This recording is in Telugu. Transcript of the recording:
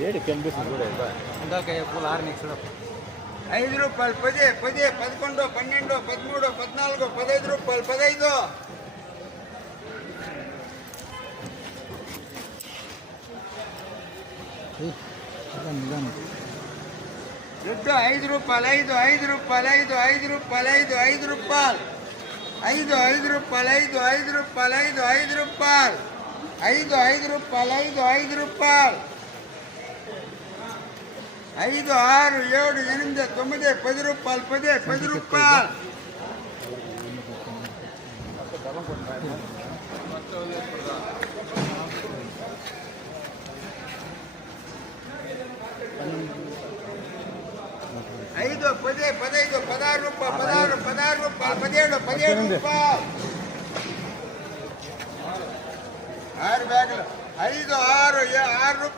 ఏడు కనిపిస్తుంది కూడా ఇందాక పూలు 6 నెక్స్ట్ 5 రూపాయలు 10 10 11 12 13 14 15 రూపాయలు 15 దుడ్డు 5 రూపాయలు 5 రూపాయలు 5 రూపాయలు 5 రూపాయలు 5 రూపాయలు 5 రూపాయలు 5 రూపాయలు 5 రూపాయలు 5 రూపాయలు 5 6 7 8 9 10 రూపాయలు 10 రూపాయలు 5 10 15 16 రూపాయలు 16 రూపాయలు 17 రూపాయలు 6 బ్యాగులు 5 6 6 రూపాయలు